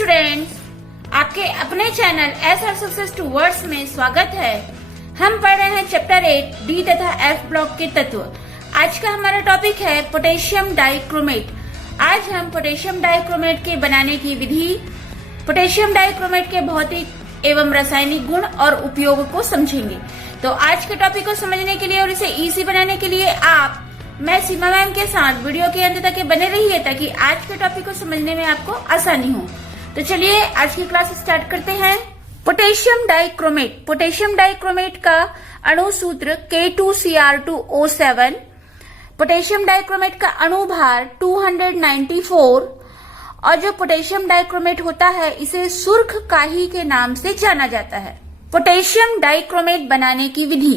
Students, आपके अपने channel S success towards में स्वागत है। हम पढ़ रहे हैं चैप्टर 8 डी तथा एफ ब्लॉक के तत्व। आज का हमारा टॉपिक है पोटेशियम डाइक्रोमेट। आज हम पोटेशियम डाइक्रोमेट के बनाने की विधि, पोटेशियम डाइक्रोमेट के भौतिक एवं रासायनिक गुण और उपयोग को समझेंगे। तो आज के टॉपिक को समझने के लिए और इसे इजी बनाने के लिए मैं सीमा मैम के साथ वीडियो के अंत तक बने रहिए ताकि आज के टॉपिक को समझने में आपको आसानी हो। तो चलिए आज की क्लास स्टार्ट करते हैं। Potassium dichromate. पोटेशियम डाइक्रोमेट का अणु सूत्र K2Cr2O7। पोटेशियम डाइक्रोमेट का अणु भार 294 और जो पोटेशियम डाइक्रोमेट होता है इसे सुर्ख काही के नाम से जाना जाता है। पोटेशियम डाइक्रोमेट बनाने की विधि।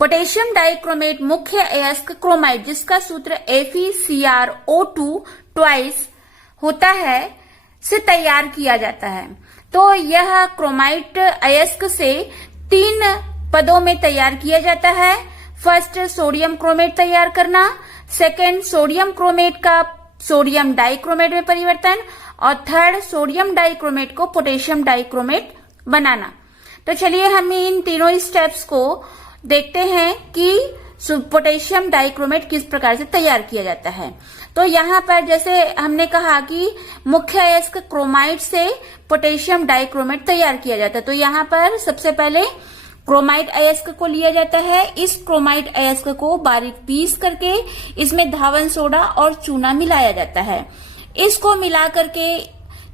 पोटेशियम डाइक्रोमेट मुख्य अयस्क क्रोमाइड जिसका सूत्र FeCrO2 ट्वाइस होता है से तैयार किया जाता है। तो यह क्रोमाइड अयस्क से 3 पदों में तैयार किया जाता है। फर्स्ट, सोडियम क्रोमेट तैयार करना। सेकेंड, सोडियम क्रोमेट का सोडियम डाइक्रोमेट में परिवर्तन। और थर्ड, सोडियम डाइक्रोमेट को पोटेशियम डाइक्रोमेट बनाना। तो चलिए हम इन तीनों स्टेप्स को देखते हैं कि पोटेशियम डाइक्रोमेट किस प्रकार से तैयार किया जाता है। तो यहाँ पर जैसे हमने कहा कि मुख्य अयस्क क्रोमाइड से पोटेशियम डाइक्रोमेट तैयार किया जाता है। तो यहाँ पर सबसे पहले क्रोमाइड अयस्क को लिया जाता है। इस क्रोमाइड अयस्क को बारीक पीस करके इसमें धावन सोडा और चूना मिलाया जाता है। इसको मिला करके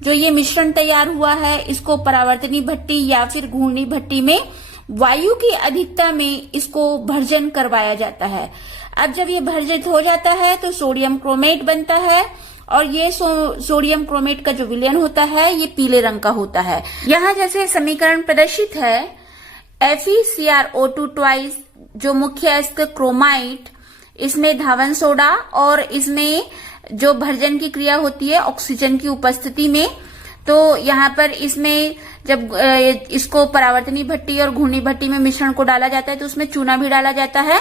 जो ये मिश्रण तैयार हुआ है इसको परावर्तनी भट्टी या फिर घूर्णी भट्टी में वायु की अधिकता में इसको भर्जन करवाया जाता है। अब जब ये भर्जित हो जाता है तो सोडियम क्रोमेट बनता है और ये सोडियम क्रोमेट का जो विलयन होता है ये पीले रंग का होता है। यहाँ जैसे समीकरण प्रदर्शित है, FeCrO2 ट्वाइस जो मुख्य अयस्क क्रोमाइड, इसमें धावन सोडा और इसमें जो भर्जन की क्रिया होती है ऑक्सीजन की उपस्थिति में। तो यहाँ पर इसमें जब इसको परावर्तनी भट्टी और घूर्णी भट्टी में मिश्रण को डाला जाता है तो उसमें चूना भी डाला जाता है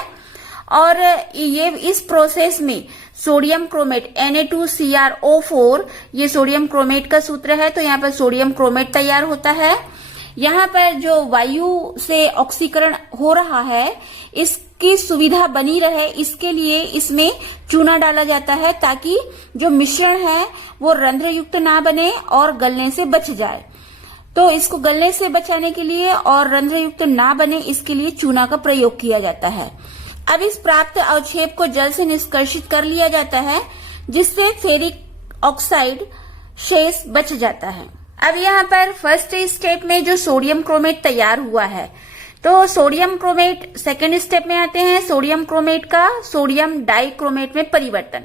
और ये इस प्रोसेस में सोडियम क्रोमेट Na2CrO4 ये सोडियम क्रोमेट का सूत्र है। तो यहाँ पर सोडियम क्रोमेट तैयार होता है। यहाँ पर जो वायु से ऑक्सीकरण हो रहा है इसकी सुविधा बनी रहे, इसके लिए इसमें चूना डाला जाता है ताकि जो मिश्रण है वो रंध्र युक्त ना बने और गलने से बच जाए। तो इसको गलने से बचाने के लिए और रंध्र युक्त ना बने इसके लिए चूना का प्रयोग किया जाता है। अब इस प्राप्त अवक्षेप को जल से निष्कर्षित कर लिया जाता है जिससे फेरिक ऑक्साइड शेष बच जाता है। अब यहाँ पर फर्स्ट स्टेप में जो सोडियम क्रोमेट तैयार हुआ है तो सोडियम क्रोमेट सेकेंड स्टेप में आते हैं। सोडियम क्रोमेट का सोडियम डाइक्रोमेट में परिवर्तन।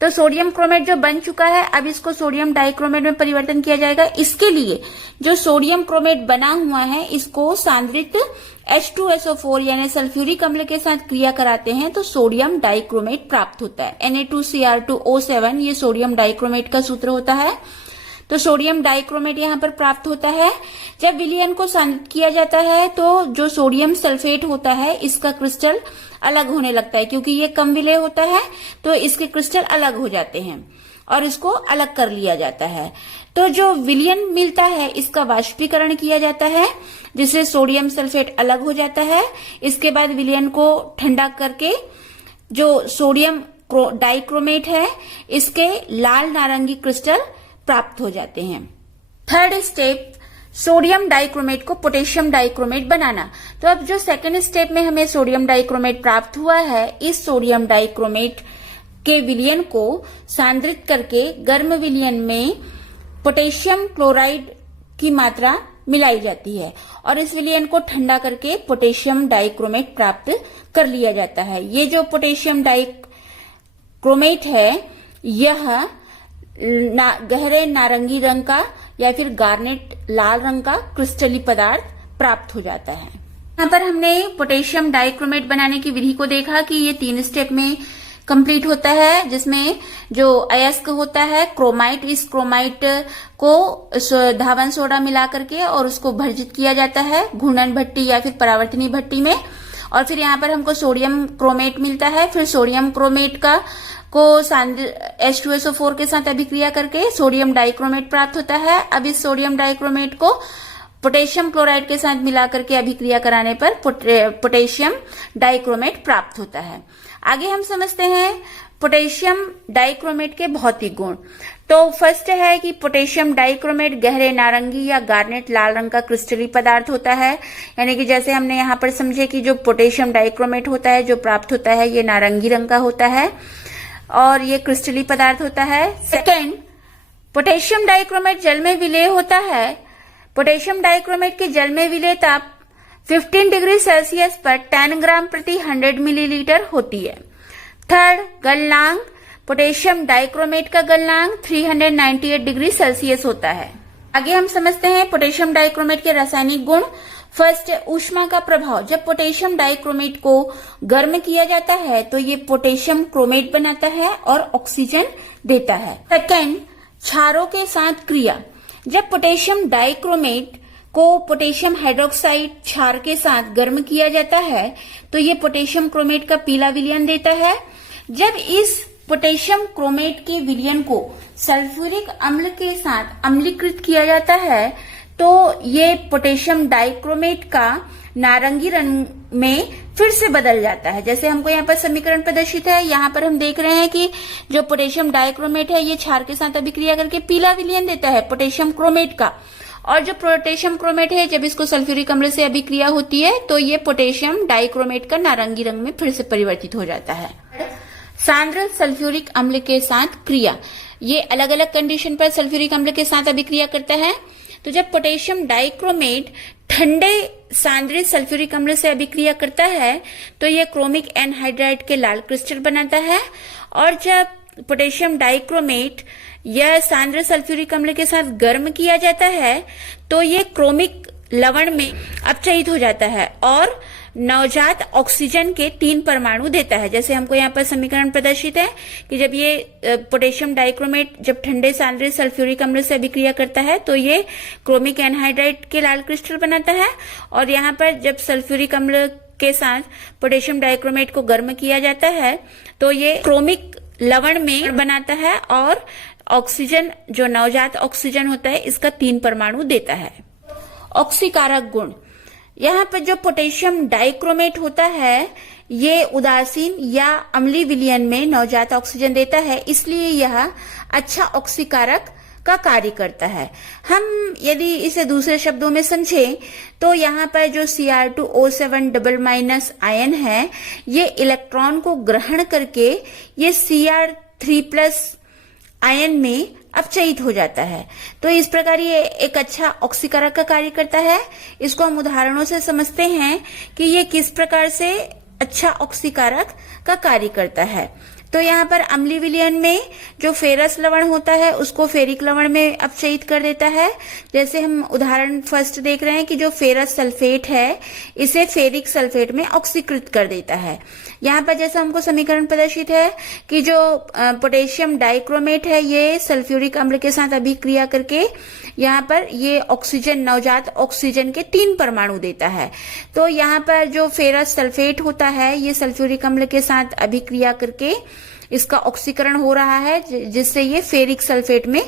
तो सोडियम क्रोमेट जो बन चुका है अब इसको सोडियम डाइक्रोमेट में परिवर्तन किया जाएगा। इसके लिए जो सोडियम क्रोमेट बना हुआ है इसको सांद्रित H2SO4 यानी सल्फ्यूरिक अम्ल के साथ क्रिया कराते हैं तो सोडियम डाइक्रोमेट प्राप्त होता है। Na2Cr2O7 ये सोडियम डाइक्रोमेट का सूत्र होता है। तो सोडियम डाइक्रोमेट यहाँ पर प्राप्त होता है। जब विलयन को सांद्रित किया जाता है तो जो सोडियम सल्फेट होता है इसका क्रिस्टल अलग होने लगता है क्योंकि ये कम विलय होता है तो इसके क्रिस्टल अलग हो जाते हैं और इसको अलग कर लिया जाता है। तो जो विलयन मिलता है इसका वाष्पीकरण किया जाता है जिससे सोडियम सल्फेट अलग हो जाता है। इसके बाद विलयन को ठंडा करके जो सोडियम डाइक्रोमेट है इसके लाल नारंगी क्रिस्टल प्राप्त हो जाते हैं। थर्ड स्टेप, सोडियम डाइक्रोमेट को पोटेशियम डाइक्रोमेट बनाना। तो अब जो सेकेंड स्टेप में हमें सोडियम डाइक्रोमेट प्राप्त हुआ है इस सोडियम डाइक्रोमेट के विलयन को सांद्रित करके गर्म विलयन में पोटेशियम क्लोराइड की मात्रा मिलाई जाती है और इस विलयन को ठंडा करके पोटेशियम डाइक्रोमेट प्राप्त कर लिया जाता है। ये जो पोटेशियम डाइक्रोमेट है यह गहरे नारंगी रंग का या फिर गार्नेट लाल रंग का क्रिस्टली पदार्थ प्राप्त हो जाता है। यहाँ पर हमने पोटेशियम डाइक्रोमेट बनाने की विधि को देखा कि ये 3 स्टेप में कंप्लीट होता है जिसमें जो अयस्क होता है क्रोमाइट, इस क्रोमाइट को धावन सोडा मिला करके और उसको भर्जित किया जाता है घूर्णन भट्टी या फिर परावर्तनी भट्टी में और फिर यहाँ पर हमको सोडियम क्रोमेट मिलता है। फिर सोडियम क्रोमेट को H2SO4 के साथ अभिक्रिया करके सोडियम डाइक्रोमेट प्राप्त होता है। अब इस सोडियम डाइक्रोमेट को पोटेशियम क्लोराइड के साथ मिला करके अभिक्रिया कराने पर पोटेशियम डाइक्रोमेट प्राप्त होता है। आगे हम समझते हैं पोटेशियम डाइक्रोमेट के भौतिक गुण। तो फर्स्ट है कि पोटेशियम डाइक्रोमेट गहरे नारंगी या गार्नेट लाल रंग का क्रिस्टली पदार्थ होता है, यानी कि जैसे हमने यहाँ पर समझे कि जो पोटेशियम डाइक्रोमेट होता है जो प्राप्त होता है ये नारंगी रंग का होता है और ये क्रिस्टली पदार्थ होता है। सेकेंड, पोटेशियम डाइक्रोमेट जल में विलेय होता है। पोटेशियम डाइक्रोमेट के जल में विलेय ताप 15 डिग्री सेल्सियस पर 10 ग्राम प्रति 100 मिलीलीटर होती है। थर्ड, गलनांक, पोटेशियम डाइक्रोमेट का गलनांक 398 डिग्री सेल्सियस होता है। आगे हम समझते हैं पोटेशियम डाइक्रोमेट के रासायनिक गुण। फर्स्ट, ऊष्मा का प्रभाव। जब पोटेशियम डाइक्रोमेट को गर्म किया जाता है तो ये पोटेशियम क्रोमेट बनाता है और ऑक्सीजन देता है। सेकेंड, क्षारों के साथ क्रिया। जब पोटेशियम डाइक्रोमेट को पोटेशियम हाइड्रोक्साइड क्षार के साथ गर्म किया जाता है तो ये पोटेशियम क्रोमेट का पीला विलयन देता है। जब इस पोटेशियम क्रोमेट के विलयन को सल्फ्यूरिक अम्ल के साथ अम्लीकृत किया जाता है तो ये पोटेशियम डाइक्रोमेट का नारंगी रंग में फिर से बदल जाता है। जैसे हमको यहाँ पर समीकरण प्रदर्शित है, यहाँ पर हम देख रहे हैं कि जो पोटेशियम डाइक्रोमेट है ये क्षार के साथ अभिक्रिया करके पीला विलयन देता है पोटेशियम क्रोमेट का, और जो पोटेशियम क्रोमेट है जब इसको सल्फ्यूरिक अम्ल से अभिक्रिया होती है तो ये पोटेशियम डाइक्रोमेट का नारंगी रंग में फिर से परिवर्तित हो जाता है। सांद्र सल्फ्यूरिक अम्ल के साथ क्रिया। ये अलग अलग कंडीशन पर सल्फ्यूरिक अम्ल के साथ अभिक्रिया करता है। तो जब पोटेशियम डाइक्रोमेट ठंडे सांद्रित सल्फ्यूरिक अम्ल से अभिक्रिया करता है तो ये क्रोमिक एनहाइड्राइड के लाल क्रिस्टल बनाता है, और जब पोटेशियम डाइक्रोमेट यह सांद्र सल्फ्यूरिक अम्ल के साथ गर्म किया जाता है तो ये क्रोमिक लवण में अपचयित हो जाता है और नवजात ऑक्सीजन के 3 परमाणु देता है। जैसे हमको यहाँ पर समीकरण प्रदर्शित है कि जब ये पोटेशियम डाइक्रोमेट जब ठंडे सांद्रित सल्फ्यूरिक अम्ल से अभिक्रिया करता है तो ये क्रोमिक एनहाइड्राइड के लाल क्रिस्टल बनाता है, और यहाँ पर जब सल्फ्यूरिक अम्ल के साथ पोटेशियम डाइक्रोमेट को गर्म किया जाता है तो ये क्रोमिक लवण में बनाता है और ऑक्सीजन जो नवजात ऑक्सीजन होता है इसका 3 परमाणु देता है। ऑक्सीकारक गुण। यहाँ पर जो पोटेशियम डाइक्रोमेट होता है ये उदासीन या अम्लीय विलयन में नवजात ऑक्सीजन देता है, इसलिए यह अच्छा ऑक्सीकारक का कार्य करता है। हम यदि इसे दूसरे शब्दों में समझें तो यहाँ पर जो Cr2O7 डबल माइनस आयन है ये इलेक्ट्रॉन को ग्रहण करके ये Cr3+ आयन में अपचयित हो जाता है। तो इस प्रकार ये एक अच्छा ऑक्सीकारक का कार्य करता है। इसको हम उदाहरणों से समझते हैं कि ये किस प्रकार से अच्छा ऑक्सीकारक का कार्य करता है। तो यहाँ पर अम्लीय विलयन में जो फेरस लवण होता है उसको फेरिक लवण में अपचयित कर देता है। जैसे हम उदाहरण फर्स्ट देख रहे हैं कि जो फेरस सल्फेट है इसे फेरिक सल्फेट में ऑक्सीकृत कर देता है। यहाँ पर जैसा हमको समीकरण प्रदर्शित है कि जो पोटेशियम डाइक्रोमेट है ये सल्फ्यूरिक अम्ल के साथ अभिक्रिया करके यहाँ पर ये ऑक्सीजन नवजात ऑक्सीजन के 3 परमाणु देता है। तो यहाँ पर जो फेरस सल्फेट होता है ये सल्फ्यूरिक अम्ल के साथ अभिक्रिया करके इसका ऑक्सीकरण हो रहा है जिससे ये फेरिक सल्फेट में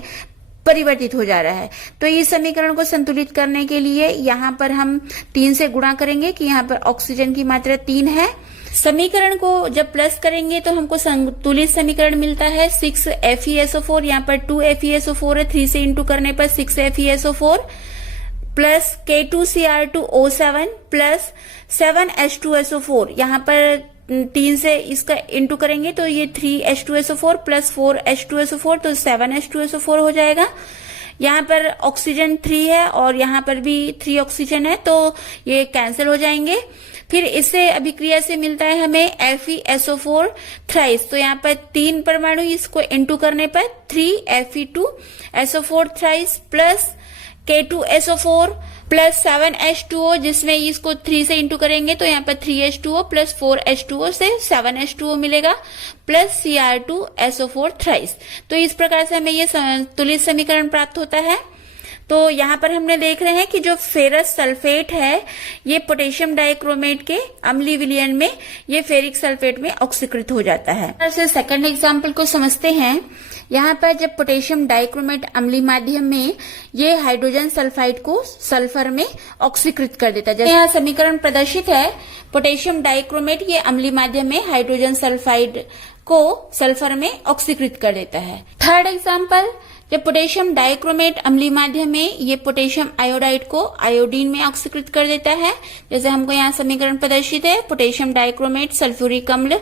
परिवर्तित हो जा रहा है। तो इस समीकरण को संतुलित करने के लिए यहाँ पर हम 3 से गुणा करेंगे कि यहाँ पर ऑक्सीजन की मात्रा 3 है। समीकरण को जब प्लस करेंगे तो हमको संतुलित समीकरण मिलता है 6FeSO4, यहाँ पर 2FeSO4 है, 3 से इंटू करने पर 6FeSO4 plus K2Cr2O7 plus 7H2SO4, यहाँ पर 3 से इसका इंटू करेंगे तो ये 3H2SO4 प्लस 4H2SO4 तो 7H2SO4 हो जाएगा। यहाँ पर ऑक्सीजन 3 है और यहाँ पर भी 3 ऑक्सीजन है तो ये कैंसिल हो जाएंगे। फिर इससे अभिक्रिया से मिलता है हमें FeSO4 थ्राइस, तो यहाँ पर 3 परमाणु इसको इंटू करने पर 3Fe2SO4 thrice plus K2SO4 plus 7H2O, जिसमें इसको 3 से इंटू करेंगे तो यहाँ पर 3H2O प्लस 4H2O से 7H2O मिलेगा प्लस Cr2SO4 थ्राइस। तो इस प्रकार से हमें ये संतुलित समीकरण प्राप्त होता है। तो यहाँ पर हमने देख रहे हैं कि जो फेरस सल्फेट है ये पोटेशियम डाइक्रोमेट के अम्लीय विलयन में ये फेरिक सल्फेट में ऑक्सीकृत हो जाता है। ऐसे सेकंड एग्जांपल को समझते हैं। यहाँ पर जब पोटेशियम डाइक्रोमेट अम्लीय माध्यम में ये हाइड्रोजन सल्फाइड को सल्फर में ऑक्सीकृत कर देता है। जैसे यहाँ समीकरण प्रदर्शित है, पोटेशियम डाइक्रोमेट ये अम्लीय माध्यम में हाइड्रोजन सल्फाइड को सल्फर में ऑक्सीकृत कर देता है। थर्ड एग्जांपल, जब पोटेशियम डाइक्रोमेट अम्लीय माध्यम में ये पोटेशियम आयोडाइड को आयोडीन में ऑक्सीकृत कर देता है। जैसे हमको यहाँ समीकरण प्रदर्शित है, पोटेशियम डाइक्रोमेट सल्फ्यूरिक अम्ल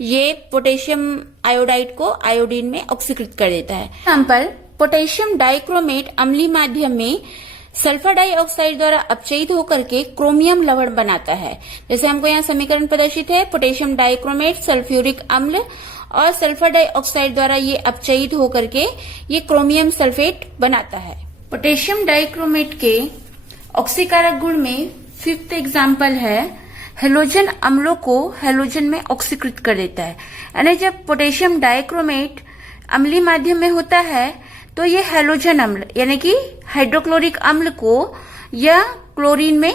ये पोटेशियम आयोडाइड को आयोडीन में ऑक्सीकृत कर देता है। एग्जांपल, पोटेशियम डाइक्रोमेट अम्लीय माध्यम में सल्फर डाइऑक्साइड द्वारा अपचयित होकर के क्रोमियम लवण बनाता है। जैसे हमको यहाँ समीकरण प्रदर्शित है, पोटेशियम डाइक्रोमेट सल्फ्यूरिक अम्ल और सल्फर डाइऑक्साइड द्वारा ये अपचयित होकर के ये क्रोमियम सल्फेट बनाता है। पोटेशियम डाइक्रोमेट के ऑक्सीकारक गुण में फिफ्थ एग्जाम्पल है, हेलोजन अम्लों को हेलोजन में ऑक्सीकृत कर देता है। यानी जब पोटेशियम डाइक्रोमेट अम्लीय माध्यम में होता है तो ये हेलोजन अम्ल यानी कि हाइड्रोक्लोरिक अम्ल को या क्लोरीन में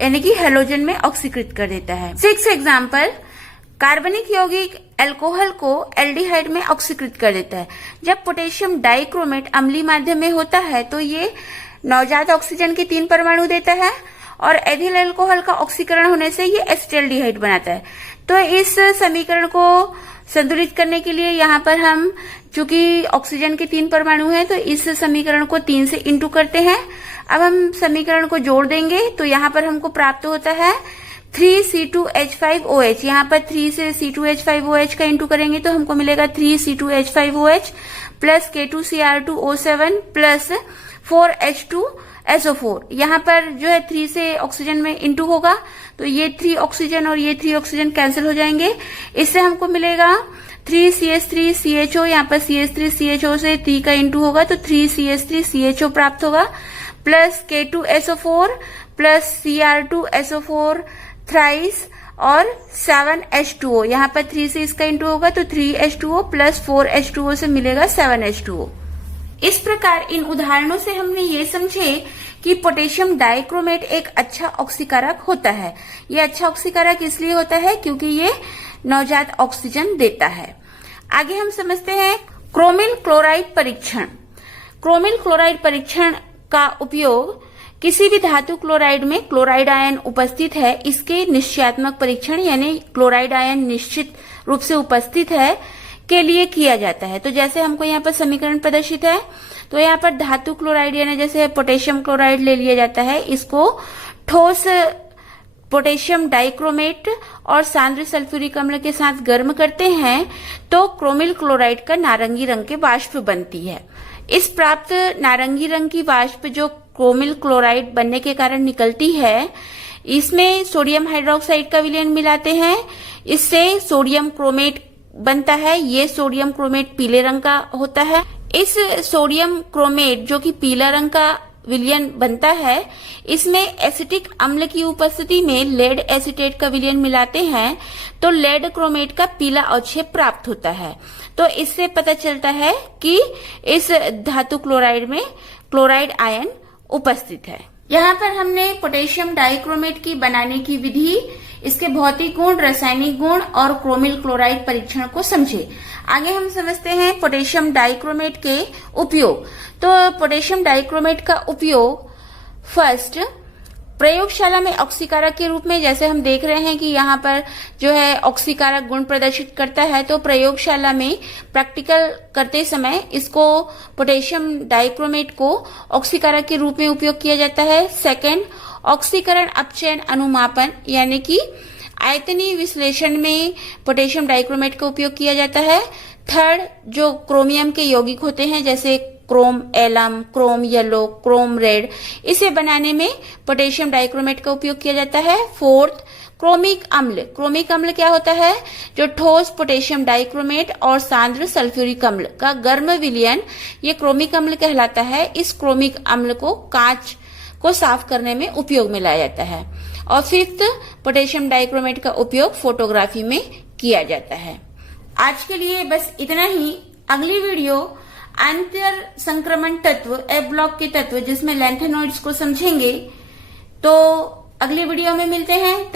यानी कि हेलोजन में ऑक्सीकृत कर देता है। सिक्स एग्जाम्पल, कार्बनिक यौगिक अल्कोहल को एल्डिहाइड में ऑक्सीकृत कर देता है। जब पोटेशियम डाइक्रोमेट अम्लीय माध्यम में होता है तो ये नवजात ऑक्सीजन के 3 परमाणु देता है और एथिल अल्कोहल का ऑक्सीकरण होने से ये एसिटाल्डिहाइड बनाता है। तो इस समीकरण को संतुलित करने के लिए यहाँ पर हम चूंकि ऑक्सीजन के 3 परमाणु हैं तो इस समीकरण को 3 से इंटू करते हैं। अब हम समीकरण को जोड़ देंगे तो यहाँ पर हमको प्राप्त होता है 3C2H5OH। यहाँ पर 3 से C2H5OH का इंटू करेंगे तो हमको मिलेगा 3C2H5OH plus K2Cr2O7 plus 4H2SO4। यहाँ पर जो है 3 से ऑक्सीजन में इंटू होगा तो ये 3 ऑक्सीजन और ये 3 ऑक्सीजन कैंसिल हो जाएंगे। इससे हमको मिलेगा 3CH3CHO। यहाँ पर CH3CHO से 3 का इंटू होगा तो 3CH3CHO प्राप्त होगा plus K2SO4 plus Cr2SO4 thrice और 7H2O। यहाँ पर 3 से इसका इंटू होगा तो 3H2O प्लस 4H2O से मिलेगा 7H2O। इस प्रकार इन उदाहरणों से हमने ये समझे कि पोटेशियम डाइक्रोमेट एक अच्छा ऑक्सीकारक होता है। ये अच्छा ऑक्सीकारक इसलिए होता है क्योंकि ये नवजात ऑक्सीजन देता है। आगे हम समझते हैं क्रोमिल क्लोराइड परीक्षण। क्रोमिल क्लोराइड परीक्षण का उपयोग किसी भी धातु क्लोराइड में क्लोराइड आयन उपस्थित है इसके निश्चयात्मक परीक्षण यानी क्लोराइड आयन निश्चित रूप से उपस्थित है के लिए किया जाता है। तो जैसे हमको यहाँ पर समीकरण प्रदर्शित है तो यहाँ पर धातु क्लोराइड यानी जैसे पोटेशियम क्लोराइड ले लिया जाता है, इसको ठोस पोटेशियम डाइक्रोमेट और सांद्र सल्फ्यूरिक अम्ल के साथ गर्म करते हैं तो क्रोमिल क्लोराइड का नारंगी रंग के वाष्प बनती है। इस प्राप्त नारंगी रंग की वाष्प जो क्रोमिल क्लोराइड बनने के कारण निकलती है, इसमें सोडियम हाइड्रोक्साइड का विलयन मिलाते हैं, इससे सोडियम क्रोमेट बनता है। ये सोडियम क्रोमेट पीले रंग का होता है। इस सोडियम क्रोमेट जो कि पीला रंग का विलयन बनता है, इसमें एसिटिक अम्ल की उपस्थिति में लेड एसीटेट का विलयन मिलाते हैं तो लेड क्रोमेट का पीला अवक्षेप प्राप्त होता है। तो इससे पता चलता है कि इस धातु क्लोराइड में क्लोराइड आयन उपस्थित है। यहाँ पर हमने पोटेशियम डाइक्रोमेट की बनाने की विधि, इसके भौतिक गुण, रासायनिक गुण और क्रोमिल क्लोराइड परीक्षण को समझे। आगे हम समझते हैं पोटेशियम डाइक्रोमेट के उपयोग। तो पोटेशियम डाइक्रोमेट का उपयोग फर्स्ट प्रयोगशाला में ऑक्सीकारक के रूप में, जैसे हम देख रहे हैं कि यहाँ पर जो है ऑक्सीकारक गुण प्रदर्शित करता है, तो प्रयोगशाला में प्रैक्टिकल करते समय इसको पोटेशियम डाइक्रोमेट को ऑक्सीकारक के रूप में उपयोग किया जाता है। सेकंड, ऑक्सीकरण अपचयन अनुमापन यानी कि आयतनीय विश्लेषण में पोटेशियम डाइक्रोमेट का उपयोग किया जाता है। थर्ड, जो क्रोमियम के यौगिक होते हैं जैसे chrome alum, chrome yellow, chrome red, इसे बनाने में पोटेशियम डाइक्रोमेट का उपयोग किया जाता है। फोर्थ, क्रोमिक अम्ल। क्रोमिक अम्ल क्या होता है? जो ठोस पोटेशियम डाइक्रोमेट और सांद्र सल्फ्यूरिक अम्ल का गर्म विलयन, ये क्रोमिक अम्ल कहलाता है। इस क्रोमिक अम्ल को कांच को साफ करने में उपयोग में लाया जाता है। और फिफ्थ, पोटेशियम डाइक्रोमेट का उपयोग फोटोग्राफी में किया जाता है। आज के लिए बस इतना ही। अगली वीडियो अंतर संक्रमण तत्व, एफ ब्लॉक के तत्व जिसमें लैंथेनॉइड्स को समझेंगे। तो अगली वीडियो में मिलते हैं।